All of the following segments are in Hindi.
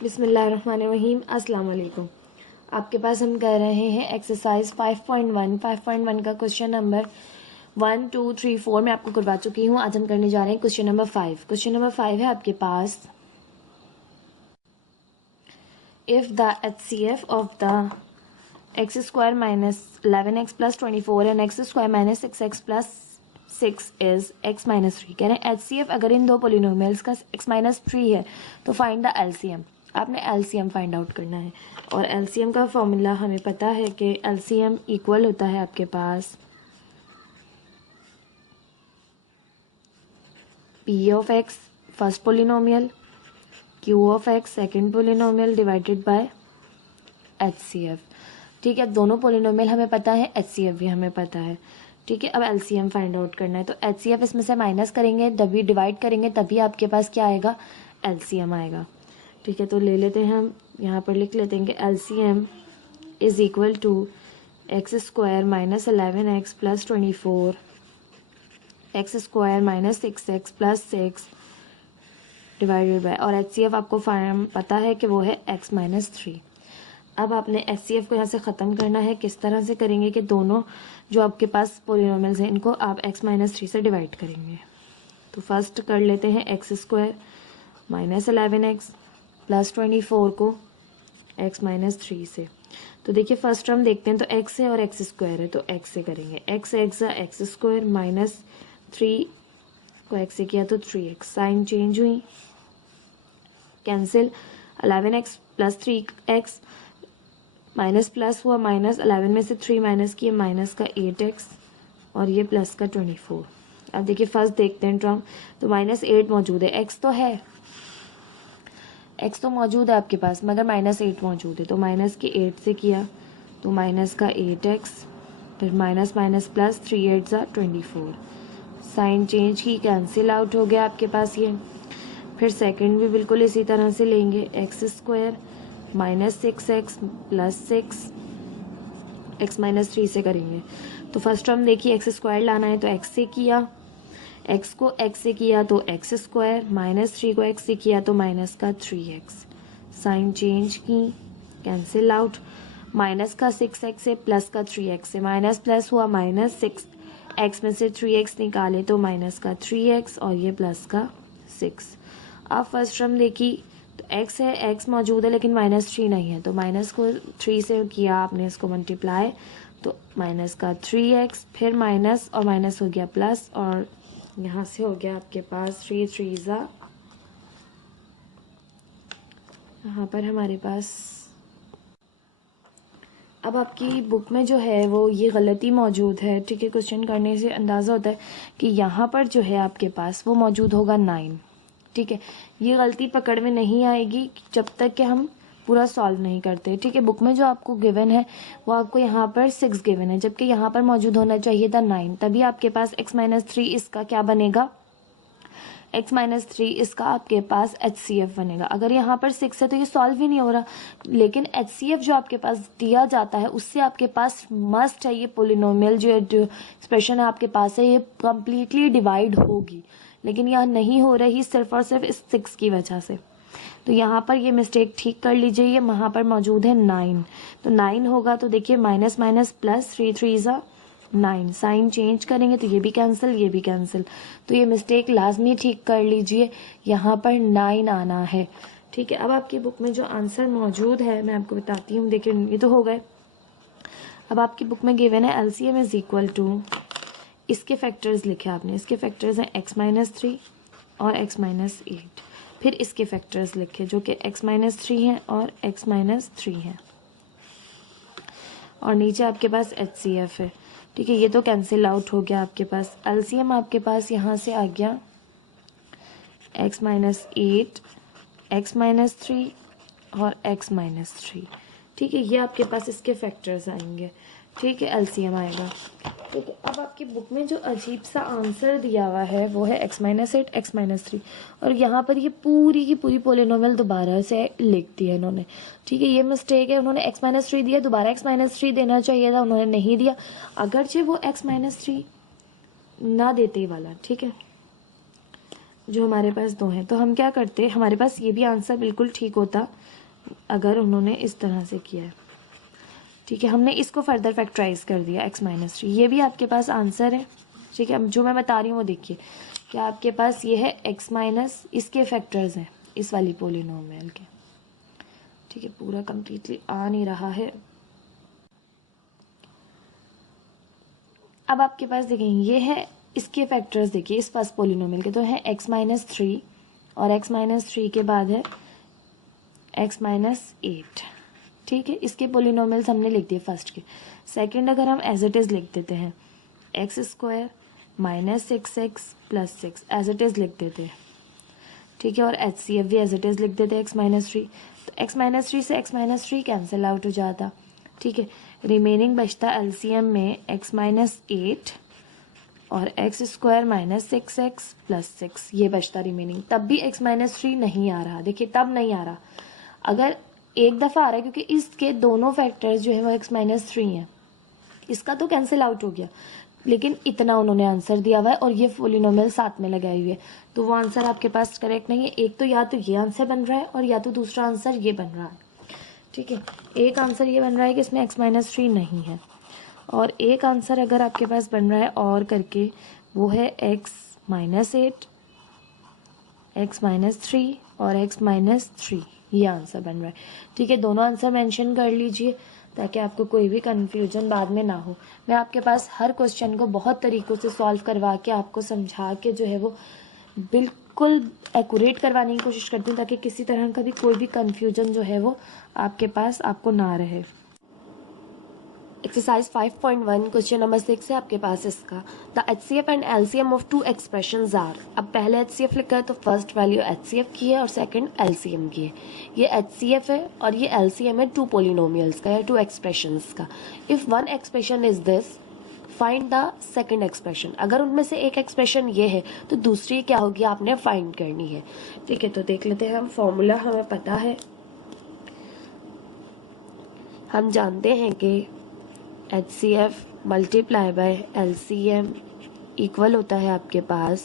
बिस्मिल्लाहिर्रहमानिर्रहीम। अस्सलाम वालेकुम। आपके पास हम कर रहे हैं एक्सरसाइज 5.1 का क्वेश्चन नंबर 1, 2, 3, 4 मैं आपको करवा चुकी हूँ। आज हम करने जा रहे हैं क्वेश्चन नंबर 5। क्वेश्चन नंबर 5 है आपके पास, if the HCF of the x square minus 11x plus 24 and x square minus 6x plus 6 is x minus 3। कह रहे हैं HCF अगर इन दो पोलिनोमियल्स का x माइनस 3 है तो फाइंड द LCM। आपने LCM फाइंड आउट करना है और LCM का फॉर्मूला हमें पता है कि LCM इक्वल होता है आपके पास P of x first polynomial, Q of x second polynomial divided by HCF। ठीक है, दोनों पोलिनोमियल हमें पता है, HCF भी हमें पता है। ठीक है, अब LCM फाइंड आउट करना है तो HCF इसमें से माइनस करेंगे, तभी डिवाइड करेंगे, तभी आपके पास क्या आएगा, LCM आएगा। ठीक है, तो ले लेते हैं हम, यहाँ पर लिख लेते हैं कि LCM is equal to x square minus 11x plus 24 x square minus 6x plus 6 divided by, और HCF आपको पता है कि वो है x माइनस 3। अब आपने HCF को यहाँ से ख़त्म करना है। किस तरह से करेंगे कि दोनों जो आपके पास पोलिनोमियल्स हैं इनको आप x माइनस 3 से डिवाइड करेंगे। तो फर्स्ट कर लेते हैं x square minus 11x plus 24 को x माइनस 3 से। तो देखिए फर्स्ट टर्म देखते हैं, तो x है और x स्क्वायर है तो x से करेंगे। x स्क्वायर माइनस 3 को x से किया तो 3x, साइन चेंज हुई, cancel, 11x plus 3x minus plus हुआ, माइनस 11 में से 3 माइनस किए, माइनस का 8x और ये प्लस का 24। अब देखिए फर्स्ट देखते हैं टर्म, तो माइनस 8 मौजूद है, x तो है, x तो मौजूद है आपके पास मगर माइनस 8 मौजूद है, तो माइनस के 8 से किया तो माइनस का 8x, फिर minus minus plus 3 8 24, sign change की, कैंसिल आउट हो गया आपके पास ये। फिर सेकंड भी बिल्कुल इसी तरह से लेंगे, x square minus 6x plus 6 x minus 3 से करेंगे। तो फर्स्ट टर्म देखिए एक्स स्क्वायर लाना है तो x से किया, x को x से किया तो एक्स स्क्वायर, माइनस 3 को x से किया तो माइनस का 3x, साइन चेंज की, कैंसिल आउट, माइनस का 6x से प्लस का 3x से, माइनस प्लस हुआ, माइनस 6x में से 3x निकाले तो माइनस का 3x और ये प्लस का 6। अब फर्स्ट टर्म देखी तो x है, x मौजूद है लेकिन माइनस 3 नहीं है, तो माइनस को 3 से किया आपने इसको मल्टीप्लाई तो माइनस का 3x, फिर माइनस और माइनस हो गया प्लस, और यहाँ से हो गया आपके पास 3 3 यहाँ पर हमारे पास। अब आपकी बुक में जो है वो ये गलती मौजूद है। ठीक है, क्वेश्चन करने से अंदाज़ा होता है कि यहाँ पर जो है आपके पास वो मौजूद होगा 9। ठीक है, ये गलती पकड़ में नहीं आएगी जब तक कि हम पूरा सॉल्व नहीं करते। ठीक है, बुक में जो आपको गिवन है वो आपको यहाँ पर 6 गिवन है, जबकि यहाँ पर मौजूद होना चाहिए था 9, तभी आपके पास x माइनस 3 इसका क्या बनेगा, x माइनस 3 इसका आपके पास HCF बनेगा। अगर यहाँ पर 6 है तो ये सॉल्व ही नहीं हो रहा, लेकिन HCF जो आपके पास दिया जाता है उससे आपके पास मस्ट है ये पोलिनोमियल जो एक्सप्रेशन है आपके पास है ये कम्प्लीटली डिवाइड होगी, लेकिन यह नहीं हो रही सिर्फ और सिर्फ इस 6 की वजह से। तो यहाँ पर ये मिस्टेक ठीक कर लीजिए, ये वहाँ पर मौजूद है 9, तो 9 होगा तो देखिए minus minus plus 3 3 9, sign change करेंगे तो ये भी कैंसिल, ये भी कैंसिल, तो ये मिस्टेक लाजमी ठीक कर लीजिए, यहाँ पर 9 आना है। ठीक है, अब आपकी बुक में जो आंसर मौजूद है मैं आपको बताती हूँ। देखिए ये तो हो गए। अब आपकी बुक में गिवन है LCM इज इक्वल टू, इसके फैक्टर्स लिखे आपने, इसके फैक्टर्स हैं x माइनस 3 और x माइनस 8, फिर इसके फैक्टर्स लिखे जो कि x माइनस 3 हैं और x माइनस 3 हैं, और नीचे आपके पास HCF है। ठीक है, ये तो कैंसिल आउट हो गया आपके पास। LCM आपके पास यहाँ से आ गया x माइनस 8, x माइनस 3 और x माइनस 3। ठीक है, ये आपके पास इसके फैक्टर्स आएंगे। ठीक है, LCM आएगा। ठीक है, अब आपकी बुक में जो अजीब सा आंसर दिया हुआ है वो है x माइनस 8 x माइनस 3, और यहाँ पर ये पूरी की पूरी पोलिनोमियल दोबारा से लिख दी है इन्होंने। ठीक है, ये मिस्टेक है, उन्होंने x माइनस 3 दिया, दोबारा x माइनस 3 देना चाहिए था, उन्होंने नहीं दिया, अगरचे वो x माइनस 3 ना देते वाला। ठीक है, जो हमारे पास 2 हैं। तो हम क्या करते, हमारे पास ये भी आंसर बिल्कुल ठीक होता अगर उन्होंने इस तरह से किया है। ठीक है, हमने इसको फर्दर फैक्टराइज कर दिया x-3, ये भी आपके पास आंसर है। ठीक है, अब जो मैं बता रही हूँ वो देखिए, क्या आपके पास ये है x- इसके फैक्टर्स हैं इस वाली पोलिनोमियल के। ठीक है, पूरा कंप्लीटली आ नहीं रहा है। अब आपके पास देखें, ये है इसके फैक्टर्स, देखिए इस फर्स्ट पोलिनोमियल के तो है x-3 और x-3 के बाद है x-8। ठीक है, इसके पोलिनोमियल्स हमने लिख दिए फर्स्ट के। सेकंड अगर हम एज इट इज़ लिख देते हैं x² - 6x + 6 as it is लिख देते हैं। ठीक है, और HCF भी एज इट इज़ लिख देते हैं x-3। तो x-3 से x-3 कैंसिल आउट हो जाता। ठीक है, रिमेनिंग बचता LCM में x-8 और x² - 6x + 6 ये बचता रिमेनिंग। तब भी x-3 नहीं आ रहा, देखिए तब नहीं आ रहा। अगर एक दफ़ा आ रहा है क्योंकि इसके दोनों फैक्टर्स जो है वो x-3 हैं, इसका तो कैंसिल आउट हो गया, लेकिन इतना उन्होंने आंसर दिया हुआ है और ये पोलिनोमियल साथ में लगाई हुई है, तो वो आंसर आपके पास करेक्ट नहीं है। एक तो या तो ये आंसर बन रहा है और या तो दूसरा आंसर ये बन रहा है। ठीक है, एक आंसर ये बन रहा है कि इसमें x-3 नहीं है, और एक आंसर अगर आपके पास बन रहा है और करके, वो है x-8, x-3 और x-3, ये आंसर बन रहा है। ठीक है, दोनों आंसर मेंशन कर लीजिए ताकि आपको कोई भी कन्फ्यूजन बाद में ना हो। मैं आपके पास हर क्वेश्चन को बहुत तरीक़ों से सॉल्व करवा के आपको समझा के जो है वो बिल्कुल एक्यूरेट करवाने की कोशिश करती हूँ ताकि किसी तरह का भी कोई भी कन्फ्यूजन जो है वो आपके पास आपको ना रहे। एक्सरसाइज 5.1 क्वेश्चन नंबर 6 है आपके पास इसका। The HCF and LCM of 2 expressions are. अब पहले HCF लिखा है तो फर्स्ट वैल्यू HCF की है और सेकंड LCM की है। ये HCF है और ये LCM है 2 पोलिनोमियल्स का या 2 एक्सप्रेशंस का। If one expression is this, find the second expression. अगर उनमें से एक एक्सप्रेशन ये है तो दूसरी क्या होगी, आपने फाइंड करनी है। ठीक है, तो देख लेते हैं हम। फॉर्मूला हमें पता है, हम जानते हैं कि HCF multiply by LCM equal होता है आपके पास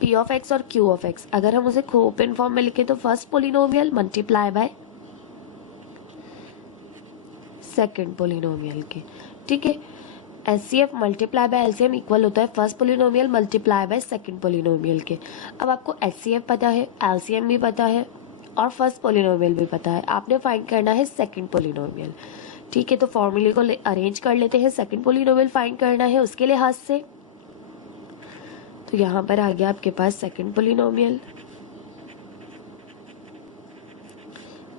P ऑफ x और Q ऑफ x। अगर हम उसे ओपन फॉर्म में लिखें तो first polynomial multiply by second polynomial के। ठीक है, HCF multiply by LCM equal होता है first polynomial multiply by second polynomial के। अब आपको HCF पता है, LCM भी पता है और फर्स्ट पोलिनोमियल भी पता है, आपने फाइंड करना है सेकंड पोलिनोमियल। ठीक है, तो फॉर्मूले को अरेंज कर लेते हैं। सेकंड पोलिनोमियल फाइंड करना है उसके लिहाज से, तो यहाँ पर आ गया आपके पास सेकंड पोलिनोमियल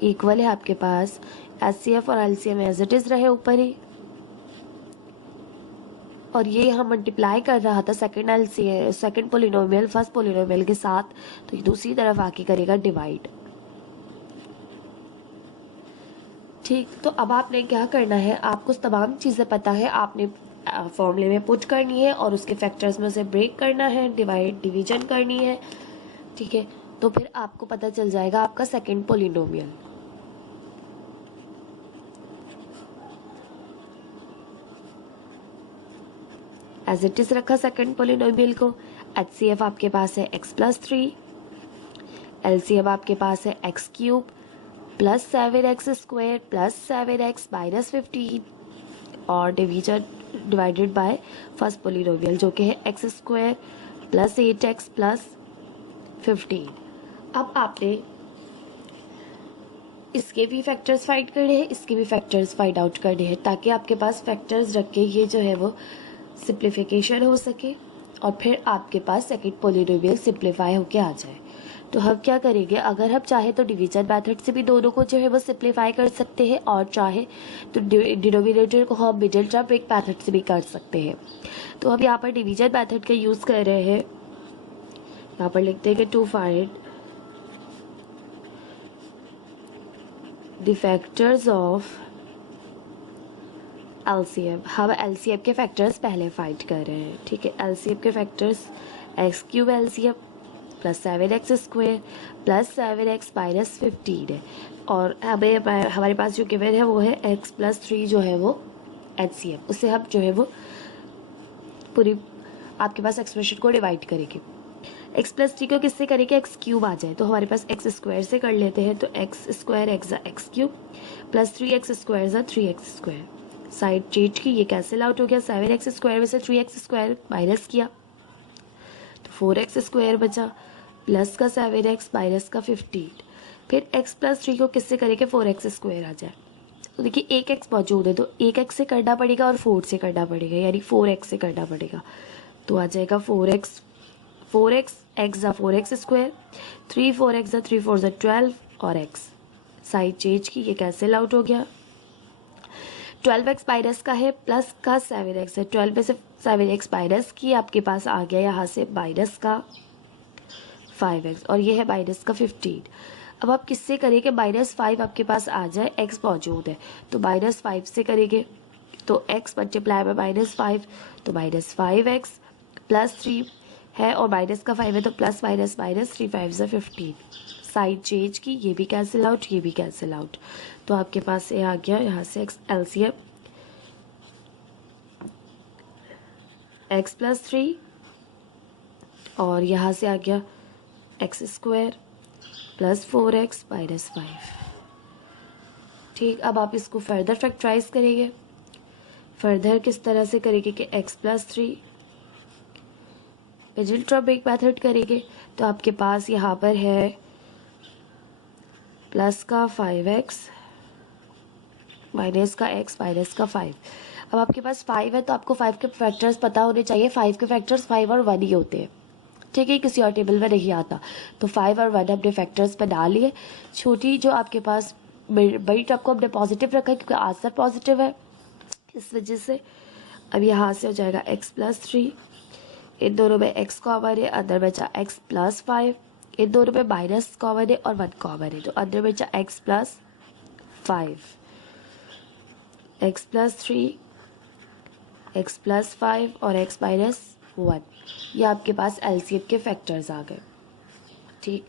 इक्वल है आपके पास HCF और LCM एज इट इज रहे ऊपर ही, और ये यहाँ मल्टीप्लाई कर रहा था सेकंड पोलिनोमियल फर्स्ट पोलिनोमियल के साथ, तो ये दूसरी तरफ आके करेगा डिवाइड। ठीक, तो अब आपने क्या करना है, आपको तमाम चीज़ें पता है, आपने फॉर्मूले में पुट करनी है और उसके फैक्टर्स में से ब्रेक करना है, डिवाइड डिवीजन करनी है। ठीक है, तो फिर आपको पता चल जाएगा आपका second polynomial. As it is रखा सेकंड पोलिनोमियल को। HCF आपके पास है x+3, LCM आपके पास है x³ + 7x² + 7x - 15 और डिवाइडेड बाय फर्स्ट पोलिनोमियल जो कि है x² + 8x + 15। अब आपने इसके भी फैक्टर्स फाइंड करने हैं, इसके भी फैक्टर्स फाइंड आउट करने हैं, ताकि आपके पास फैक्टर्स रख के ये जो है वो सिंप्लीफिकेशन हो सके और फिर आपके पास सेकंड पोलिनोमियल सिंप्लीफाई होके आ जाए। तो हम क्या करेंगे, अगर हम चाहे तो डिवीजन मेथड से भी दोनों को जो है वो सिंप्लीफाई कर सकते हैं, और चाहे तो डिनोमिनेटर को हम मिडिल टर्म ब्रेक मेथड से भी कर सकते हैं। तो हम यहाँ पर डिवीजन मेथड का यूज़ कर रहे हैं। यहाँ पर लिखते हैं कि to find the factors of LCM। हम LCM के फैक्टर्स पहले फाइंड कर रहे हैं। ठीक है, LCM के factors x³ LCM + 7x² + 7x - 15 है, और हमारे पास जो गिवन है वो है x+3 जो है वो HCM। उससे हम जो है वो पूरी आपके पास एक्सप्रेशन को डिवाइड करेंगे। एक्स प्लस थ्री को किससे करेंगे, एक्स क्यूब आ जाए तो हमारे पास एक्स स्क्वायर से कर लेते हैं, तो x square x x cube plus 3x square ज़ा 3x स्क्वायर। साइड चेंज की, ये कैंसिल आउट हो गया, 7x स्क्वायर में से 3x स्क्वायर माइनस किया तो 4x स्क्वायर बचा, प्लस का 7x माइनस का 15। फिर x प्लस 3 को किससे करेंगे, 4x स्क्वायर आ जाए तो देखिए एक x मौजूद है तो एक x से करना पड़ेगा और 4 से करना पड़ेगा, यानी 4x से करना पड़ेगा तो आ जाएगा 4x x ज़ा 4x स्क्वायर, 3 4x ज़ा 3 4 ज़ा 12 और x। साइड चेंज की, ये कैंसिल आउट हो गया, 12x माइनस का है, प्लस का 7x है, 12 में से 7x माइनस की आपके पास आ गया यहाँ से माइनस का 5x और ये है माइनस का 15। अब आप किससे करेंगे, -5 आपके पास आ जाए, x मौजूद है तो -5 से करेंगे तो x मल्टीप्लाई बाय -5 तो -5x प्लस 3 है और माइनस का 5 है तो प्लस माइनस माइनस 3 5 ज़ा 15। साइड चेंज की, ये भी कैंसिल आउट, ये भी कैंसिल आउट तो आपके पास ये आ गया यहाँ से एलसीएम x प्लस 3 और यहाँ से आ गया x square plus 4x minus 5। ठीक, अब आप इसको फर्दर फैक्टराइज करेंगे, फर्दर किस तरह से करेंगे कि x प्लस 3 डिजिटल मेथड करेंगे तो आपके पास यहाँ पर है प्लस का 5x माइनस का x माइनस का 5। अब आपके पास 5 है तो आपको 5 के फैक्टर्स पता होने चाहिए, 5 के फैक्टर्स 5 और 1 ही होते हैं, ठीक है, किसी और टेबल में नहीं आता तो 5 और 1 अपने फैक्टर्स पर डाल लिए, छोटी जो आपके पास बड़ी टर्म को हमने पॉजिटिव रखा है क्योंकि आंसर पॉजिटिव है इस वजह से। अब यहाँ से हो जाएगा x प्लस 3, इन दोनों में x कॉमन है, अंदर बचा x प्लस 5, इन दोनों में माइनस कॉमन है और 1 कॉमन है तो अंदर बचा x plus 5, x plus 3, x plus 5 और x माइनस 1। ये आपके पास एलसीएम के फैक्टर्स आ गए। ठीक,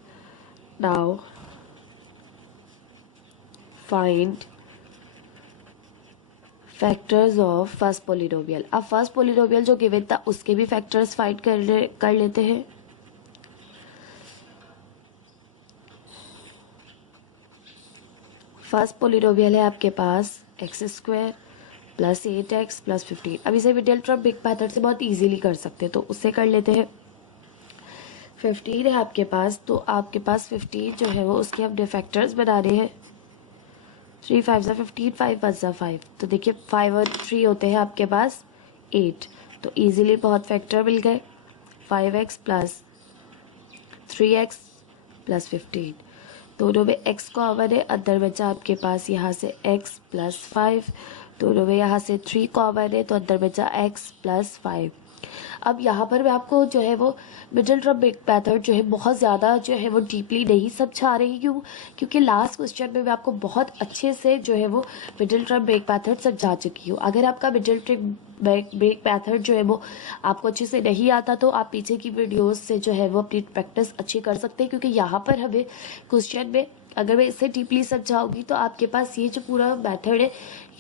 now find factors of first polynomial. अब फर्स्ट पोलिनोमियल जो गिवन था उसके भी फैक्टर्स फाइंड कर लेते हैं। फर्स्ट पोलिनोमियल है आपके पास x square plus 8x plus 15। अब इसे मिडिल टर्म बिग मेथड से बहुत इजीली कर सकते हैं तो उससे कर लेते हैं। 15 है आपके पास तो आपके पास 15 जो है वो उसके हम फैक्टर्स बना रहे हैं, 3 5 ज़ा 15, 5 1 ज़ा 5 तो देखिए 5 और 3 होते हैं आपके पास 8 तो इजीली बहुत फैक्टर मिल गए, 5x प्लस 3x प्लस 15, दोनों में x कॉमन है, अंदर बचा आपके पास यहाँ से x प्लस 5, दोनों में यहाँ से 3 कॉमन है तो अंदर बचा x प्लस 5। अब यहाँ पर मैं आपको जो है वो मिडिल टर्म मेथड जो है बहुत ज़्यादा जो है वो डीपली नहीं समझा रही हूँ क्योंकि लास्ट क्वेश्चन में मैं आपको बहुत अच्छे से जो है वो मिडिल टर्म मेथड समझा चुकी हूँ। अगर आपका मिडिल टर्म मेथड जो है वो आपको अच्छे से नहीं आता तो आप पीछे की वीडियोस से जो है वो अपनी प्रैक्टिस अच्छी कर सकते हैं क्योंकि यहाँ पर हमें क्वेश्चन में अगर मैं इससे डीपली समझाऊंगी तो आपके पास ये जो पूरा मेथड है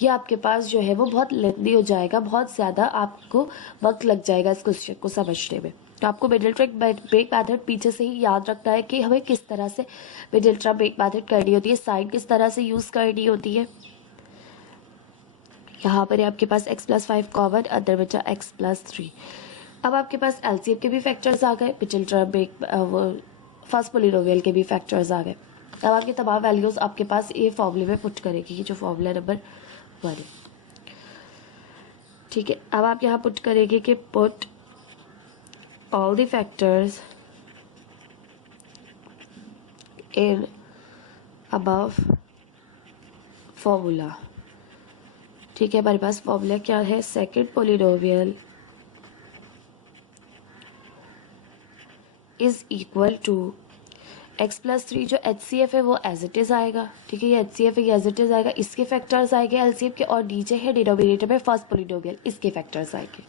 ये आपके पास जो है वो बहुत लेंथी हो जाएगा, बहुत ज़्यादा आपको वक्त लग जाएगा इस क्वेश्चन को समझने में। तो आपको मिडिल टर्म मेथड पीछे से ही याद रखना है कि हमें किस तरह से मिडिल टर्म मेथड करनी होती है, साइन किस तरह से यूज़ करनी होती है। यहाँ पर आपके पास x प्लस 5 कॉमन, अंदर बचा x प्लस 3। अब आपके पास एलसीएम के भी फैक्टर्स आ गए, मिडिल टर्म फर्स्ट पोलिनोमियल के भी फैक्टर्स आ गए। अब आपके तमाम वैल्यूज़ आपके पास ये फॉर्मूले में पुट करेगी, ये जो फॉर्मूला नंबर 1 है, ठीक है। अब आप यहाँ पुट करेंगे कि put all the factors in above formula, ठीक है। हमारे पास फॉर्मूला क्या है, second polynomial is equal to x plus 3 जो HCF है वो एज इट इज़ आएगा, ठीक है, ये HCF है ये एज इट इज़ आएगा, इसके फैक्टर्स आएंगे LCM के, और नीचे है डिनोमिनेटर में फर्स्ट पोलिनोमियल, इसके फैक्टर्स आएंगे।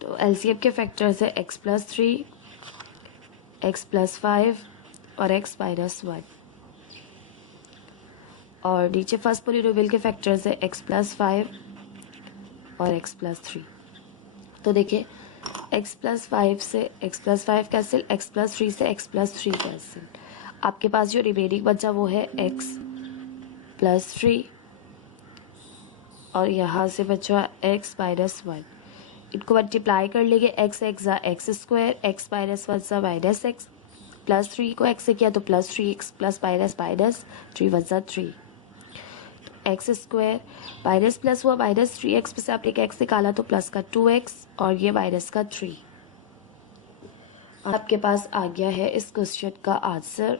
तो LCM के फैक्टर्स है x प्लस 3, x प्लस 5 और x माइनस 1, और नीचे फर्स्ट पोलिनोमियल के फैक्टर्स है x प्लस 5 और x प्लस 3। तो देखिए x+5 से x+5 कैंसिल, x+3 से x+3 कैंसिल। आपके पास जो रिमेनिंग बचा वो है x+3 और यहाँ से बचा x-1। इनको मल्टीप्लाई कर लेंगे, x × x², x-1 सा -x, +3 को x से किया तो +3x plus minus 3 × 3, x² minus plus हुआ -3x से आपने x निकाला तो प्लस का 2x और ये माइनस का 3। आपके पास आ गया है इस क्वेश्चन का आंसर।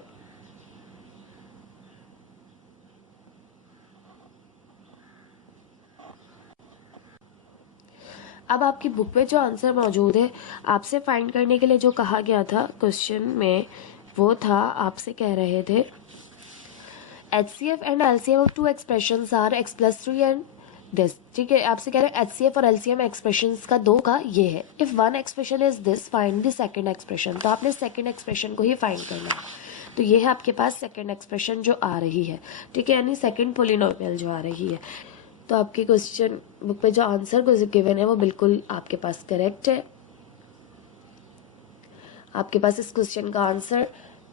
अब आपकी बुक में जो आंसर मौजूद है, आपसे फाइंड करने के लिए जो कहा गया था क्वेश्चन में, वो था, आपसे कह रहे थे HCF and LCM of two expressions are x+3 and this. ठीक है, आपसे कह रहे हैं HCF और LCM एक्सप्रेशंस का दो का ये है। If one expression is this, find the second expression. तो आपने सेकंड एक्सप्रेशन को ही फाइंड करना है। तो ये है आपके पास सेकंड एक्सप्रेशन जो आ रही है। ठीक है, यानी सेकंड पोलिनोमियल जो आ रही है। तो आपके क्वेश्चन बुक में जो आंसर गिवन है वो बिल्कुल आपके पास करेक्ट है। आपके पास इस क्वेश्चन का आंसर,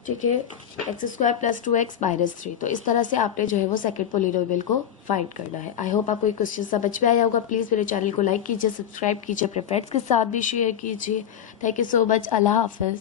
ठीक है, x² + 2x - 3। तो इस तरह से आपने जो है वो सेकंड पोलिनोमियल को फाइंड करना है। आई होप आपको ये क्वेश्चन समझ में आया होगा। प्लीज़ मेरे चैनल को लाइक कीजिए, सब्सक्राइब कीजिए, अपने फ्रेंड्स के साथ भी शेयर कीजिए। Thank you so much. अल्लाह हाफिज़।